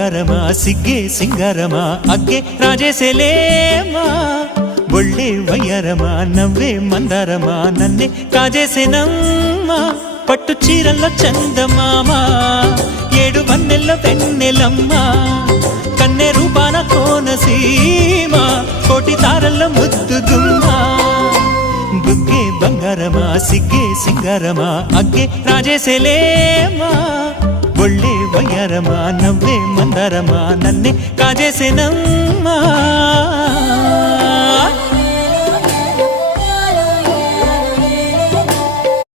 బంగారమా సిగ్గే సింగారమా అగ్గే రాజేసేలేమా ఒళ్ళే వయ్యారమా నవ్వే మందారమా నన్నే కాజేసేనమ్మా పట్టు చీరల్లో చందమామా ఏడు వన్నెల్లో వెన్నెలమ్మా కన్నె రూపాన కోనసీమ కోటి తారల్లో ముద్దుగుమ్మా బుగ్గే బంగారమా సిగ్గే సింగారమా అగ్గే రాజేసేలేమా ఒళ్ళే వయ్యారమా నవ్వే మందారమా నన్నే కాజేసేనమ్మా